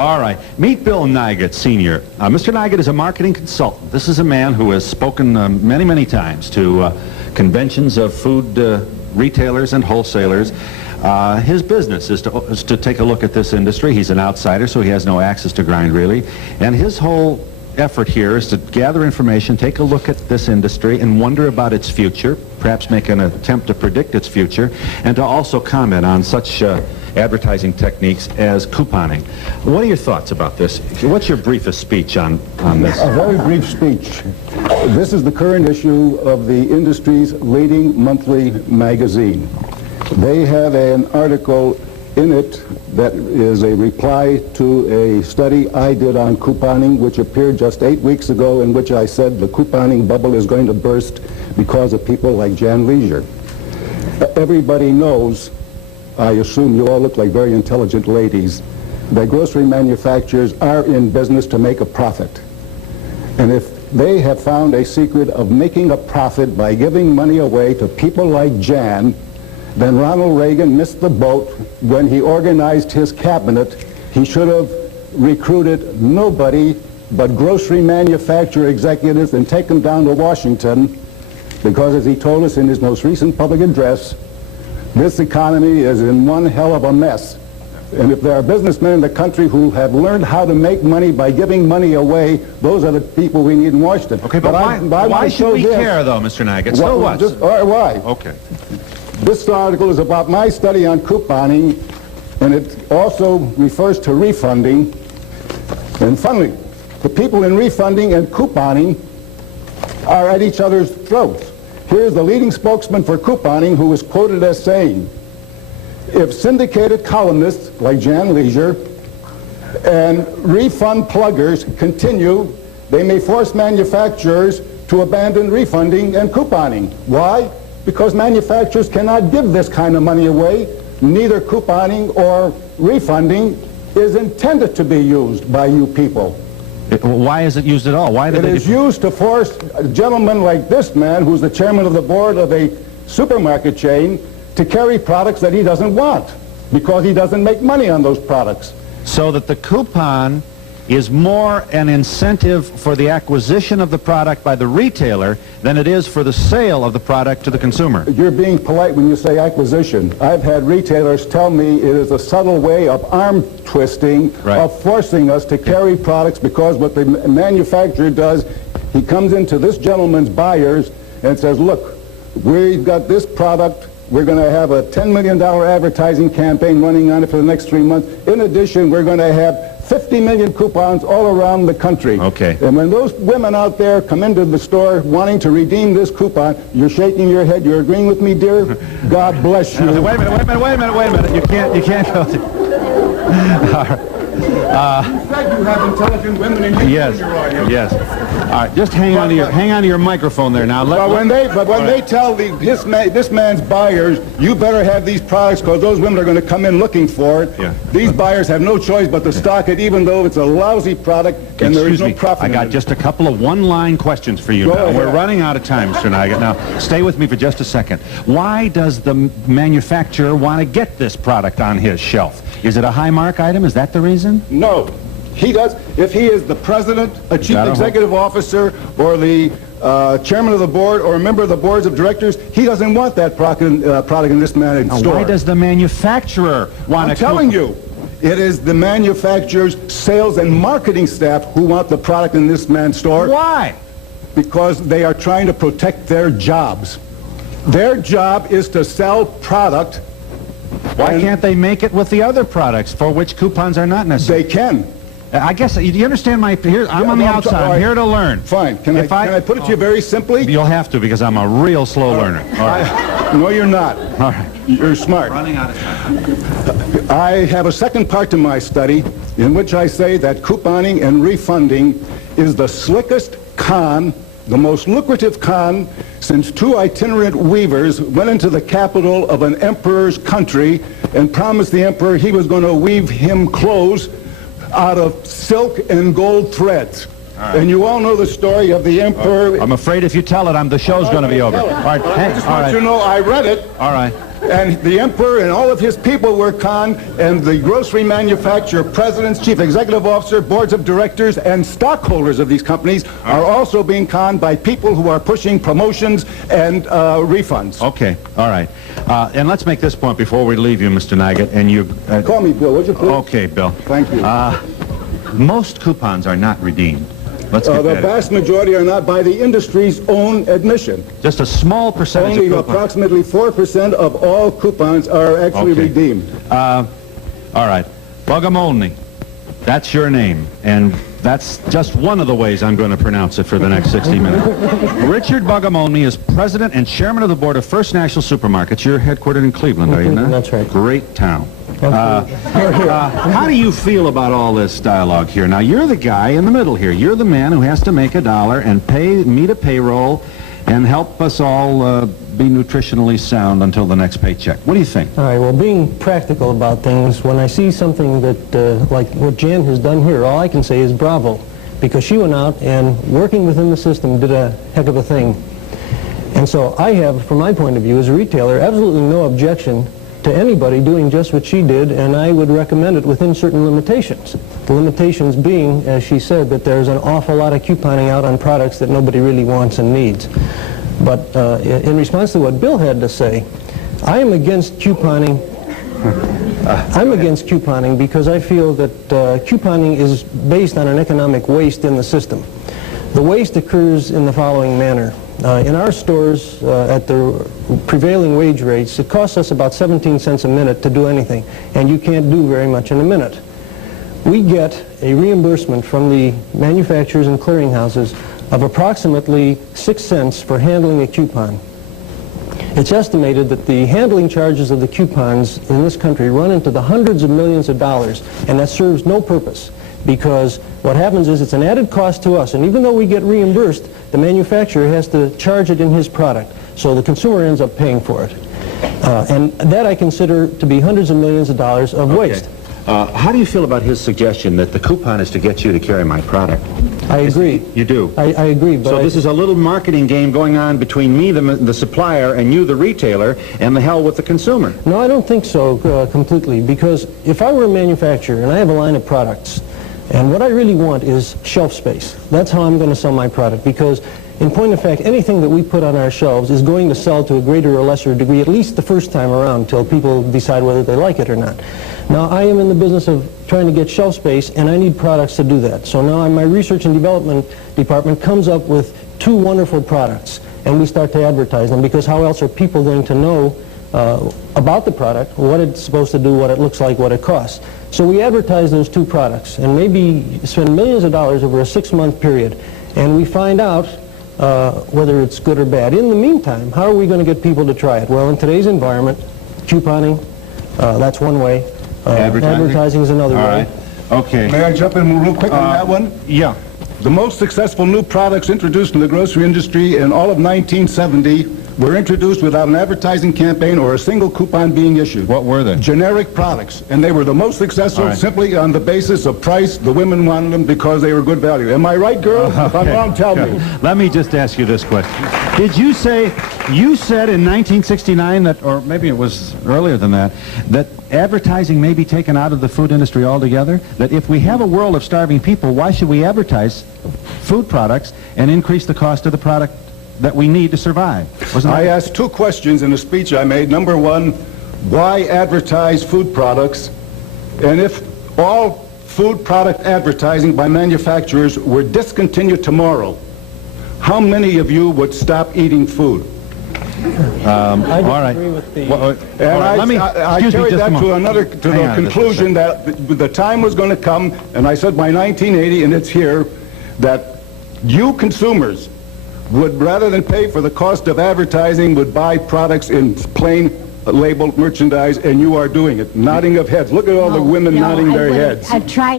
All right. Meet Bill Nygut, Sr. Mr. Nygut is a marketing consultant. This is a man who has spoken many, many times to conventions of food retailers and wholesalers. His business is to take a look at this industry. He's an outsider, so he has no axes to grind, really. And his whole effort here is to gather information, take a look at this industry, and wonder about its future, perhaps make an attempt to predict its future, and to also comment on such advertising techniques as couponing. What are your thoughts about this? What's your briefest speech on this? A very brief speech. This is the current issue of the industry's leading monthly magazine. They have an article in it that is a reply to a study I did on couponing, which appeared just 8 weeks ago, in which I said the couponing bubble is going to burst because of people like Jan Leasure. Everybody knows, I assume you all look like very intelligent ladies, that grocery manufacturers are in business to make a profit. And if they have found a secret of making a profit by giving money away to people like Jan, then Ronald Reagan missed the boat when he organized his cabinet. He should have recruited nobody but grocery manufacturer executives and take them down to Washington, because as he told us in his most recent public address, this economy is in one hell of a mess. And if there are businessmen in the country who have learned how to make money by giving money away, those are the people we need in Washington. Okay, but why should we care, though, Mr. Nygut? So what? Why? Okay. This article is about my study on couponing, and it also refers to refunding and funding. The people in refunding and couponing are at each other's throats. Here's the leading spokesman for couponing, who is quoted as saying, if syndicated columnists like Jan Leasure and refund pluggers continue, they may force manufacturers to abandon refunding and couponing. Why? Because manufacturers cannot give this kind of money away. Neither couponing or refunding is intended to be used by you people. Why is it used at all? Why it is used to force a gentleman like this man, who's the chairman of the board of a supermarket chain, to carry products that he doesn't want because he doesn't make money on those products. So that the coupon is more an incentive for the acquisition of the product by the retailer than it is for the sale of the product to the consumer. You're being polite when you say acquisition. I've had retailers tell me it is a subtle way of arm twisting, of forcing us to carry products, because what the manufacturer does, he comes into this gentleman's buyers and says, look, we've got this product. We're going to have a $10 million advertising campaign running on it for the next 3 months. In addition, we're going to have 50 million coupons all around the country. Okay. And when those women out there come into the store wanting to redeem this coupon, you're shaking your head. You're agreeing with me, dear? God bless you. Wait a minute. You can't go to... You said you have intelligent women in your audience. Yes. All right, just hang on to your microphone there now. But when they tell this man's buyers, you better have these products because those women are going to come in looking for it. These buyers have no choice but to stock it, even though it's a lousy product and there is no profit. I got just a couple of one-line questions for you now. We're running out of time, Mr. Nygut. Now, stay with me for just a second. Why does the manufacturer want to get this product on his shelf? Is it a high-mark item? Is that the reason? No. He does. If he is the president, a chief executive officer, or the chairman of the board, or a member of the boards of directors, he doesn't want that product in this man's store. Why does the manufacturer want to... I'm telling you, it is the manufacturer's sales and marketing staff who want the product in this man's store. Why? Because they are trying to protect their jobs. Their job is to sell product. Why can't they make it with the other products for which coupons are not necessary? They can. I guess, do you understand my... I'm on the outside. I'm here to learn. Fine. Can I put it to you very simply? You'll have to, because I'm a real slow learner. All right. No, you're not. All right. You're smart. Running out of time. I have a second part to my study in which I say that couponing and refunding is the slickest con, the most lucrative con, since two itinerant weavers went into the capital of an emperor's country and promised the emperor he was going to weave him clothes out of silk and gold threads. Right. And you all know the story of the emperor. I'm afraid if you tell it, the show's going to be over. All right. I just want you to know I read it. All right. And the emperor and all of his people were conned, and the grocery manufacturer presidents, chief executive officer, boards of directors, and stockholders of these companies are also being conned by people who are pushing promotions and refunds. Okay, all right. And let's make this point before we leave you, Mr. Nugget, and you... Call me Bill, would you please? Okay, Bill. Thank you. Most coupons are not redeemed. Let's get The that. vast majority are not, by the industry's own admission. Just a small percentage Only of coupons. approximately 4% of all coupons are actually Okay. redeemed. All right. Bogomolny. That's your name. And that's just one of the ways I'm going to pronounce it for the next 60 minutes. Richard Bogomolny is president and chairman of the board of First National Supermarkets. You're headquartered in Cleveland, are you not? That's right. Great town. How do you feel about all this dialogue here? Now, you're the guy in the middle here. You're the man who has to make a dollar and meet a payroll and help us all be nutritionally sound until the next paycheck. What do you think? All right, well, being practical about things, when I see something that, like what Jan has done here, all I can say is bravo, because she went out and, working within the system, did a heck of a thing. And so I have, from my point of view as a retailer, absolutely no objection to anybody doing just what she did, and I would recommend it within certain limitations. The limitations being, as she said, that there's an awful lot of couponing out on products that nobody really wants and needs. But in response to what Bill had to say, I am against couponing. I'm against couponing because I feel that couponing is based on an economic waste in the system. The waste occurs in the following manner. In our stores, at the prevailing wage rates, it costs us about 17 cents a minute to do anything, and you can't do very much in a minute. We get a reimbursement from the manufacturers and clearinghouses of approximately 6 cents for handling a coupon. It's estimated that the handling charges of the coupons in this country run into the hundreds of millions of dollars, and that serves no purpose, because what happens is it's an added cost to us, and even though we get reimbursed, the manufacturer has to charge it in his product, so the consumer ends up paying for it. And that I consider to be hundreds of millions of dollars of waste. How do you feel about his suggestion that the coupon is to get you to carry my product? I agree. You do? I agree, but So this is a little marketing game going on between me, the supplier, and you, the retailer, and the hell with the consumer. No, I don't think so completely, because if I were a manufacturer and I have a line of products, and what I really want is shelf space. That's how I'm going to sell my product, because in point of fact, anything that we put on our shelves is going to sell to a greater or lesser degree, at least the first time around, till people decide whether they like it or not. Now, I am in the business of trying to get shelf space, and I need products to do that. So now my research and development department comes up with 2 wonderful products, and we start to advertise them, because how else are people going to know about the product, what it's supposed to do, what it looks like, what it costs. So we advertise those 2 products and maybe spend millions of dollars over a 6-month period, and we find out whether it's good or bad. In the meantime, how are we going to get people to try it? Well, in today's environment, couponing, that's one way. Advertising is another way. Okay. May I jump in real quick on that one? Yeah. The most successful new products introduced in the grocery industry in all of 1970 were introduced without an advertising campaign or a single coupon being issued. What were they? Generic products. And they were the most successful All right. simply on the basis of price. The women wanted them because they were good value. Am I right, girls? If I'm wrong, tell me. Let me just ask you this question. Did you say, you said in 1969 that, or maybe it was earlier than that, that advertising may be taken out of the food industry altogether? That if we have a world of starving people, why should we advertise food products and increase the cost of the product that we need to survive? I asked 2 questions in a speech I made. Number 1, why advertise food products? And if all food product advertising by manufacturers were discontinued tomorrow, how many of you would stop eating food? I all right. disagree with the... And I carried that to the Hang on conclusion that the time was going to come, and I said by 1980, and it's here, that you consumers would, rather than pay for the cost of advertising, would buy products in plain labeled merchandise, and you are doing it. Nodding of heads. Look at all the women nodding their heads. I've tried.